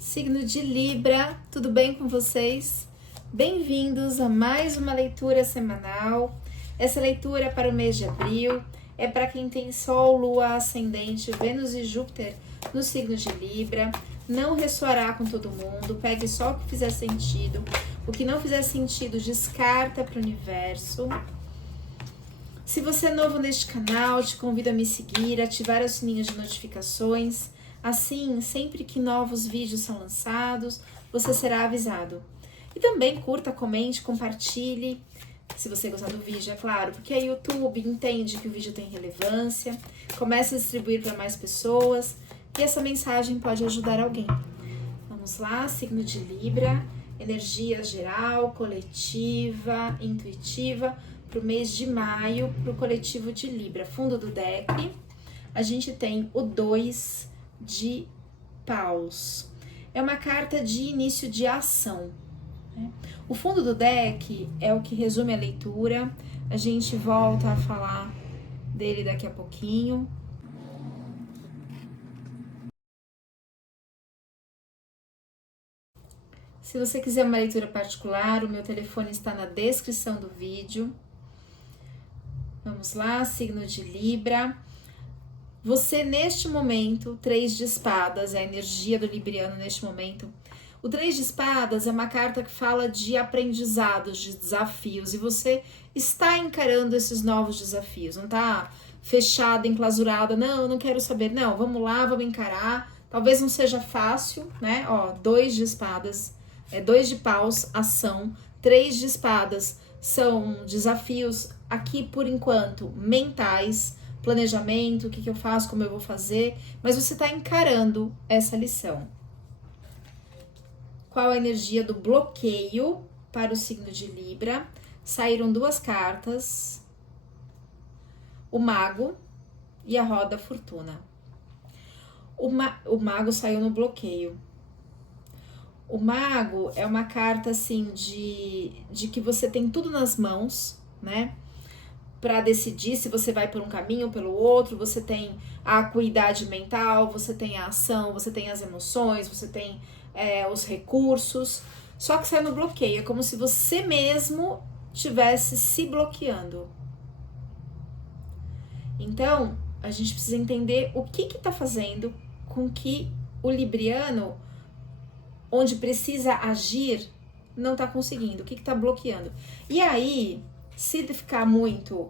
Signo de Libra, tudo bem com vocês? Bem-vindos a mais uma leitura semanal. Essa leitura é para o mês de abril, é para quem tem Sol, Lua, Ascendente, Vênus e Júpiter no signo de Libra. Não ressoará com todo mundo, pegue só o que fizer sentido. O que não fizer sentido, descarta para o universo. Se você é novo neste canal, te convido a me seguir, ativar os sininhos de notificações. Assim, sempre que novos vídeos são lançados, você será avisado. E também curta, comente, compartilhe, se você gostar do vídeo, é claro, porque a YouTube entende que o vídeo tem relevância, começa a distribuir para mais pessoas e essa mensagem pode ajudar alguém. Vamos lá, signo de Libra, energia geral, coletiva, intuitiva, para o mês de maio, para o coletivo de Libra. Fundo do deck, a gente tem o 2 de paus. É uma carta de início de ação. Né? O fundo do deck é o que resume a leitura. A gente volta a falar dele daqui a pouquinho. Se você quiser uma leitura particular, o meu telefone está na descrição do vídeo. Vamos lá, signo de Libra. Você, neste momento, 3 de espadas, é a energia do libriano neste momento. O 3 de espadas é uma carta que fala de aprendizados, de desafios, e você está encarando esses novos desafios, não está fechada, enclausurada, não, eu não quero saber, não, vamos lá, vamos encarar. Talvez não seja fácil, né? Ó, 2 de espadas, 2 de paus, ação, 3 de espadas são desafios aqui por enquanto mentais, planejamento, o que eu faço, como eu vou fazer, mas você está encarando essa lição. Qual a energia do bloqueio para o signo de Libra? Saíram 2 cartas, o Mago e a Roda Fortuna. O Mago saiu no bloqueio. O Mago é uma carta assim de que você tem tudo nas mãos, né? Para decidir se você vai por um caminho ou pelo outro, você tem a acuidade mental, você tem a ação, você tem as emoções, você tem os recursos, só que sai no bloqueio, é como se você mesmo estivesse se bloqueando. Então, a gente precisa entender o que está fazendo com que o libriano, onde precisa agir, não está conseguindo, o que está bloqueando. E aí, se ficar muito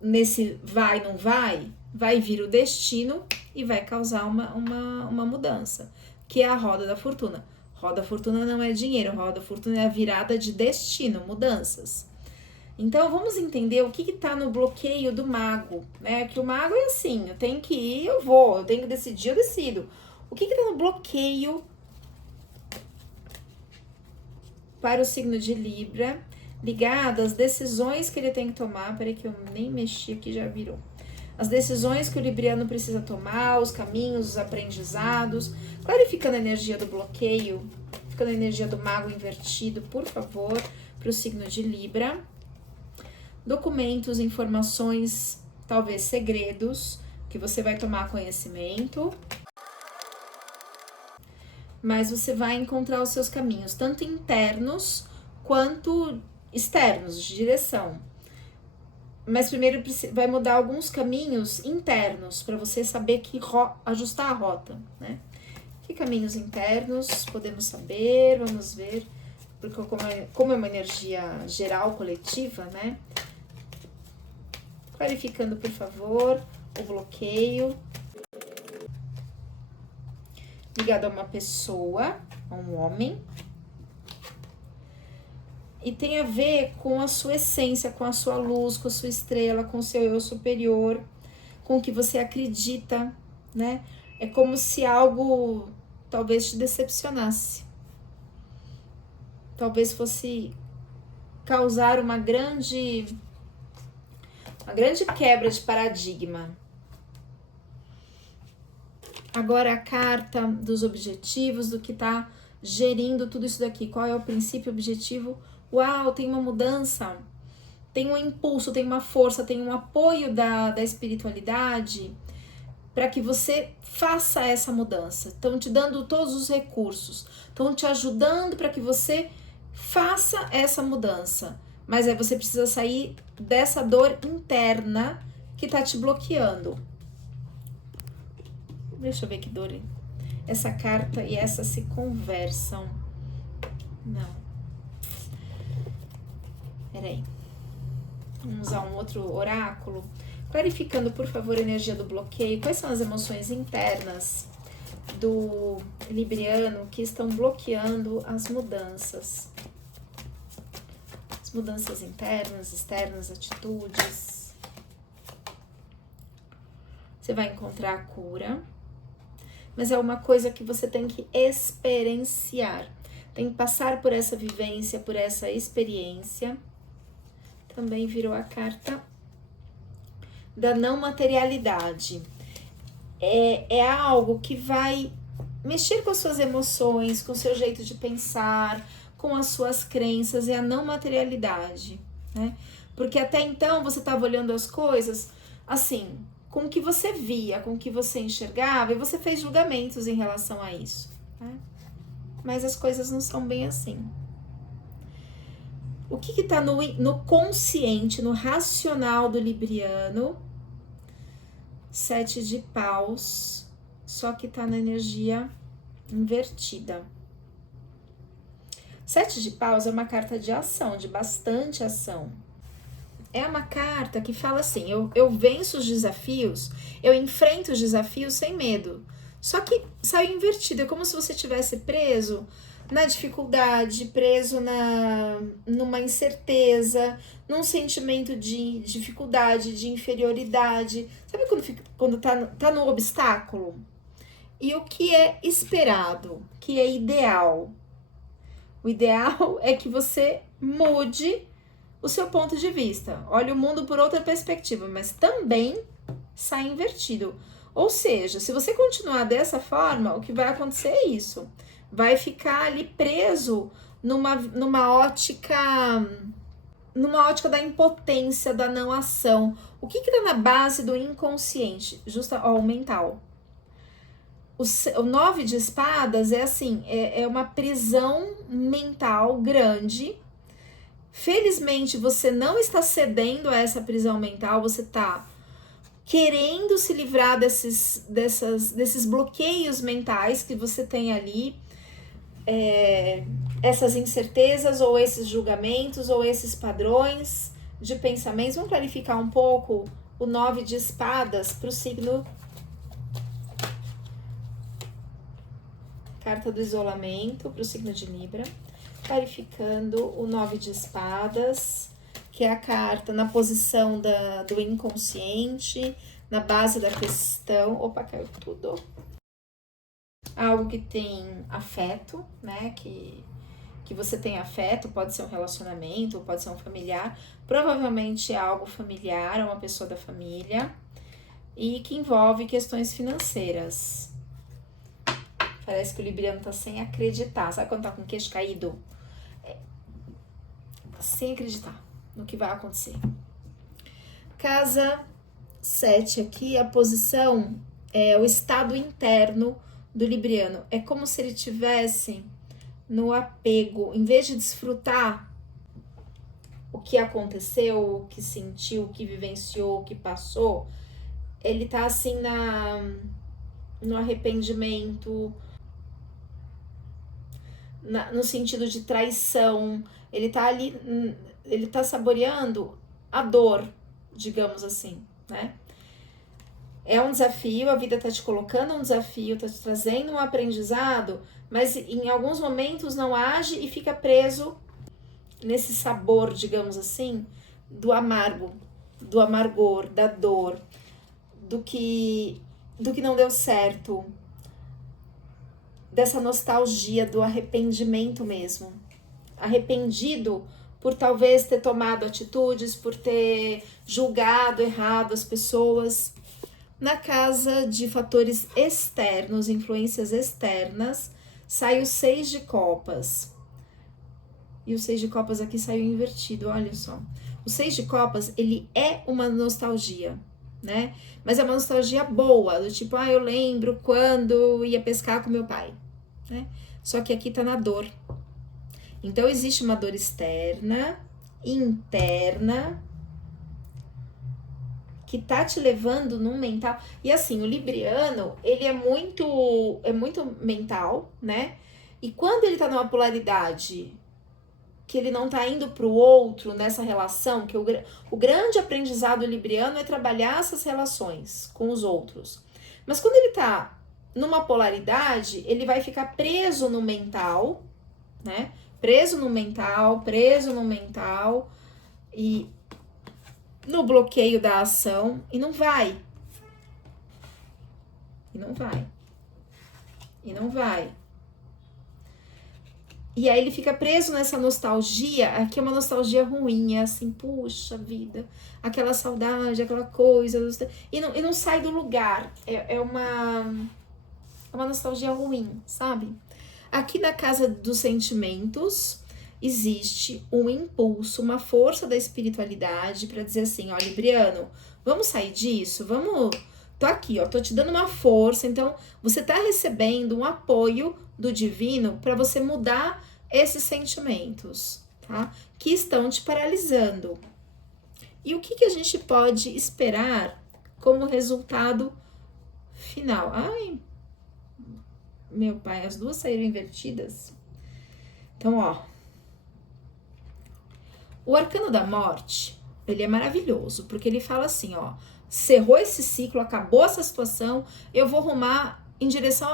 nesse vai, não vai, vai vir o destino e vai causar uma mudança, que é a roda da fortuna. Roda da fortuna não é dinheiro, roda da fortuna é a virada de destino, mudanças. Então, vamos entender o que tá no bloqueio do mago, né? Que o mago é assim, eu tenho que ir, eu vou, eu tenho que decidir, eu decido. O que tá no bloqueio para o signo de Libra, ligado às decisões que ele tem que tomar? Peraí que eu nem mexi aqui, já virou. As decisões que o libriano precisa tomar, os caminhos, os aprendizados, clarificando a energia do bloqueio, ficando a energia do mago invertido, por favor, para o signo de Libra. Documentos, informações, talvez segredos, que você vai tomar conhecimento, mas você vai encontrar os seus caminhos, tanto internos quanto externos, de direção. Mas primeiro vai mudar alguns caminhos internos para você saber ajustar a rota, né? Que caminhos internos podemos saber? Vamos ver, porque como é uma energia geral, coletiva, né? Clarificando, por favor, o bloqueio ligado a uma pessoa, a um homem, e tem a ver com a sua essência, com a sua luz, com a sua estrela, com o seu eu superior, com o que você acredita, né? É como se algo talvez te decepcionasse. Talvez fosse causar uma grande quebra de paradigma. Agora a carta dos objetivos, do que está gerindo tudo isso daqui. Qual é o princípio, objetivo? Uau, tem uma mudança, tem um impulso, tem uma força, tem um apoio da espiritualidade. para que você faça essa mudança. Estão te dando todos os recursos, estão te ajudando para que você faça essa mudança. Mas aí você precisa sair dessa dor interna que tá te bloqueando. Deixa eu ver que dor. Essa carta e essa se conversam. Não. Peraí. Vamos usar um outro oráculo. Clarificando, por favor, a energia do bloqueio. Quais são as emoções internas do libriano que estão bloqueando as mudanças? As mudanças internas, externas, atitudes. Você vai encontrar a cura. Mas é uma coisa que você tem que experienciar. Tem que passar por essa vivência, por essa experiência. Também virou a carta da não materialidade. É algo que vai mexer com as suas emoções, com o seu jeito de pensar, com as suas crenças, é a não materialidade, né? Porque até então você estava olhando as coisas assim, com o que você via, com o que você enxergava, e você fez julgamentos em relação a isso, né? Mas as coisas não são bem assim. O que está no consciente, no racional do libriano? 7 de paus, só que está na energia invertida. 7 de paus é uma carta de ação, de bastante ação. É uma carta que fala assim, eu venço os desafios, eu enfrento os desafios sem medo. Só que saiu invertido, é como se você tivesse preso na dificuldade, preso numa incerteza, num sentimento de dificuldade, de inferioridade. Sabe quando tá no obstáculo? E o que é esperado, que é ideal? O ideal é que você mude o seu ponto de vista. Olha o mundo por outra perspectiva, mas também sai invertido. Ou seja, se você continuar dessa forma, o que vai acontecer é isso. Vai ficar ali preso numa ótica da impotência, da não ação. O que está na base do inconsciente? O mental. O 9 de espadas é assim, é uma prisão mental grande. Felizmente, você não está cedendo a essa prisão mental, você está querendo se livrar desses bloqueios mentais que você tem ali, essas incertezas ou esses julgamentos ou esses padrões de pensamentos. Vamos clarificar um pouco o 9 de espadas para o signo. Carta do isolamento para o signo de Libra. Clarificando o 9 de espadas, que é a carta na posição do inconsciente, na base da questão. Opa, caiu tudo. Algo que tem afeto, né? Que você tem afeto, pode ser um relacionamento, pode ser um familiar. Provavelmente é algo familiar, é uma pessoa da família. E que envolve questões financeiras. Parece que o libriano tá sem acreditar. Sabe quando tá com o queixo caído? Sem acreditar no que vai acontecer. Casa 7 aqui, a posição é o estado interno do libriano. É como se ele tivesse no apego, em vez de desfrutar o que aconteceu, o que sentiu, o que vivenciou, o que passou, ele tá assim no arrependimento, no sentido de traição. Ele tá ali, ele tá saboreando a dor, digamos assim, né? É um desafio, a vida tá te colocando um desafio, tá te trazendo um aprendizado, mas em alguns momentos não age e fica preso nesse sabor, digamos assim, do amargo, do amargor, da dor, do que não deu certo, dessa nostalgia, do arrependimento mesmo. Arrependido por talvez ter tomado atitudes, por ter julgado errado as pessoas. Na casa de fatores externos, influências externas, sai o 6 de copas. E o 6 de copas aqui saiu invertido, olha só. O 6 de copas, ele é uma nostalgia. né? Mas é uma nostalgia boa, do tipo, eu lembro quando ia pescar com meu pai, né? Só que aqui tá na dor. Então existe uma dor externa, interna, que tá te levando num mental. E assim, o libriano, ele é muito mental, né? E quando ele tá numa polaridade que ele não tá indo pro outro nessa relação, que o grande aprendizado libriano é trabalhar essas relações com os outros. Mas quando ele tá numa polaridade, ele vai ficar preso no mental, né? Preso no mental e no bloqueio da ação e não vai. E não vai. E não vai. E aí ele fica preso nessa nostalgia, aqui é uma nostalgia ruim, é assim, puxa vida, aquela saudade, aquela coisa, e não sai do lugar, é uma nostalgia ruim, sabe? Aqui na casa dos sentimentos, existe um impulso, uma força da espiritualidade para dizer assim, ó, Libriano, vamos sair disso, vamos... Tô aqui, ó, tô te dando uma força, então você tá recebendo um apoio do divino para você mudar esses sentimentos, tá? Que estão te paralisando. E o que a gente pode esperar como resultado final? Ai, meu pai, as duas saíram invertidas. Então, ó, o arcano da morte, ele é maravilhoso, porque ele fala assim, ó, cerrou esse ciclo, acabou essa situação, eu vou rumar em direção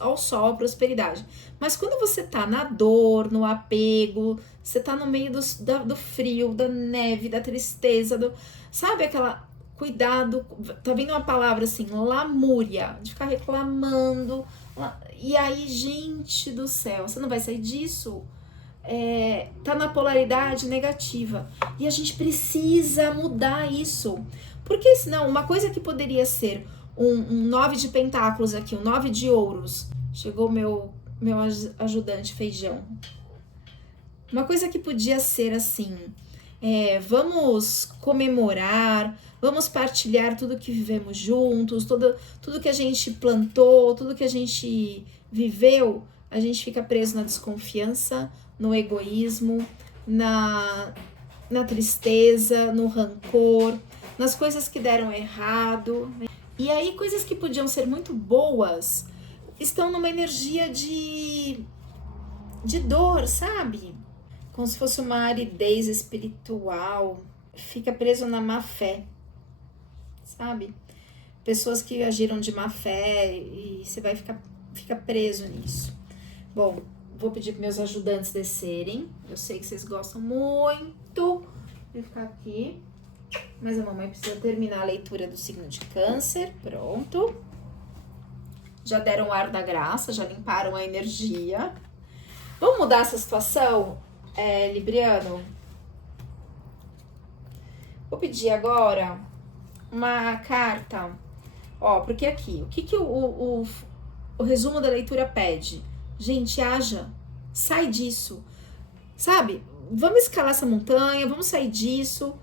ao sol, à prosperidade. Mas quando você tá na dor, no apego, você tá no meio do frio, da neve, da tristeza, sabe aquela... Cuidado, tá vindo uma palavra assim, lamúria, de ficar reclamando. E aí, gente do céu, você não vai sair disso? Tá na polaridade negativa. E a gente precisa mudar isso. Porque senão, uma coisa que poderia ser um 9 de pentáculos aqui, um 9 de ouros. Chegou meu ajudante feijão. Uma coisa que podia ser assim, vamos comemorar, vamos partilhar tudo que vivemos juntos, tudo que a gente plantou, tudo que a gente viveu, a gente fica preso na desconfiança, no egoísmo, na tristeza, no rancor, nas coisas que deram errado. E aí, coisas que podiam ser muito boas estão numa energia de dor, sabe? Como se fosse uma aridez espiritual. Fica preso na má fé, sabe? Pessoas que agiram de má fé e você vai ficar preso nisso. Bom, vou pedir para meus ajudantes descerem. Eu sei que vocês gostam muito de ficar aqui. Mas a mamãe precisa terminar a leitura do signo de câncer. Pronto. Já deram o ar da graça, já limparam a energia. Vamos mudar essa situação, Libriano? Vou pedir agora uma carta. Ó, porque aqui, o que o resumo da leitura pede? Gente, haja. Sai disso. Sabe? Vamos escalar essa montanha, vamos sair disso.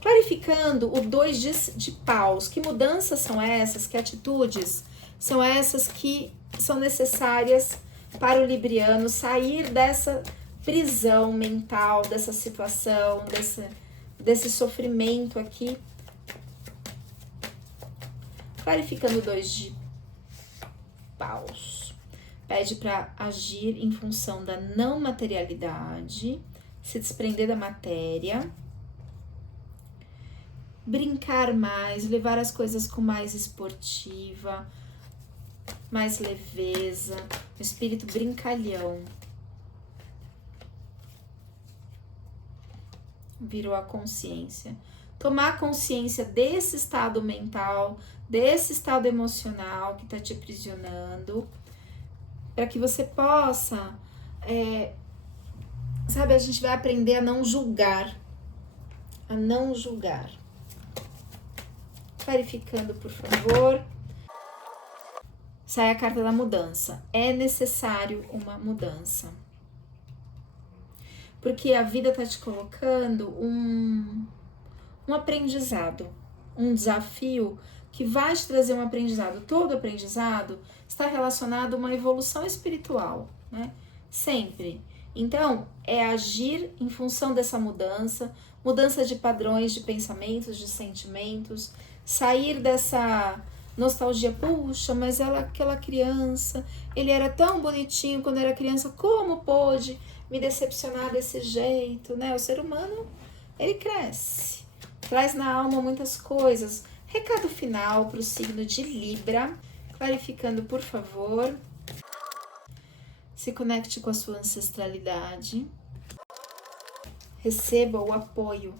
Clarificando o 2 de paus, que mudanças são essas, que atitudes são essas que são necessárias para o libriano sair dessa prisão mental, dessa situação, desse sofrimento aqui. Clarificando o 2 de paus. Pede para agir em função da não materialidade, se desprender da matéria, brincar mais, levar as coisas com mais esportiva, mais leveza, um espírito brincalhão. Virou a consciência. Tomar consciência desse estado mental, desse estado emocional que tá te aprisionando, para que você possa, sabe, a gente vai aprender a não julgar, a não julgar. Clarificando, por favor. Sai a carta da mudança. É necessário uma mudança. Porque a vida tá te colocando um aprendizado. um desafio que vai te trazer um aprendizado. Todo aprendizado está relacionado a uma evolução espiritual, né? Sempre. Então, é agir em função dessa mudança, mudança de padrões, de pensamentos, de sentimentos, sair dessa nostalgia, puxa, mas ela, aquela criança, ele era tão bonitinho quando era criança, como pôde me decepcionar desse jeito, né? O ser humano, ele cresce, traz na alma muitas coisas. Recado final para o signo de Libra, clarificando, por favor. Se conecte com a sua ancestralidade. Receba o apoio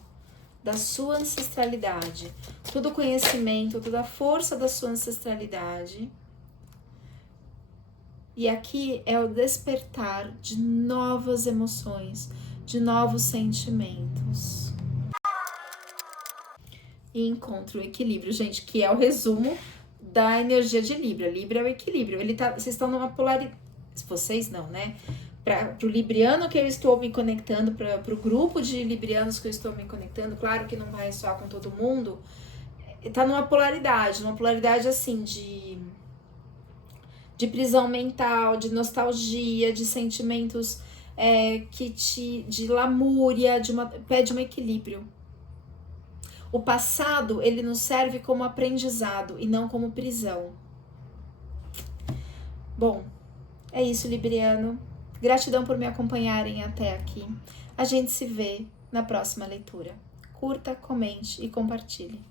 da sua ancestralidade, todo o conhecimento, toda a força da sua ancestralidade. E aqui é o despertar de novas emoções, de novos sentimentos. E encontre o equilíbrio, gente, que é o resumo da energia de Libra. Libra é o equilíbrio. Vocês estão numa polaridade. Vocês não, né? Para o libriano que eu estou me conectando, para o grupo de librianos que eu estou me conectando, claro que não vai soar com todo mundo, tá numa polaridade assim, de prisão mental, de nostalgia, de sentimentos de lamúria, pede um equilíbrio. O passado, ele nos serve como aprendizado e não como prisão. Bom, é isso, libriano. Gratidão por me acompanharem até aqui. A gente se vê na próxima leitura. Curta, comente e compartilhe.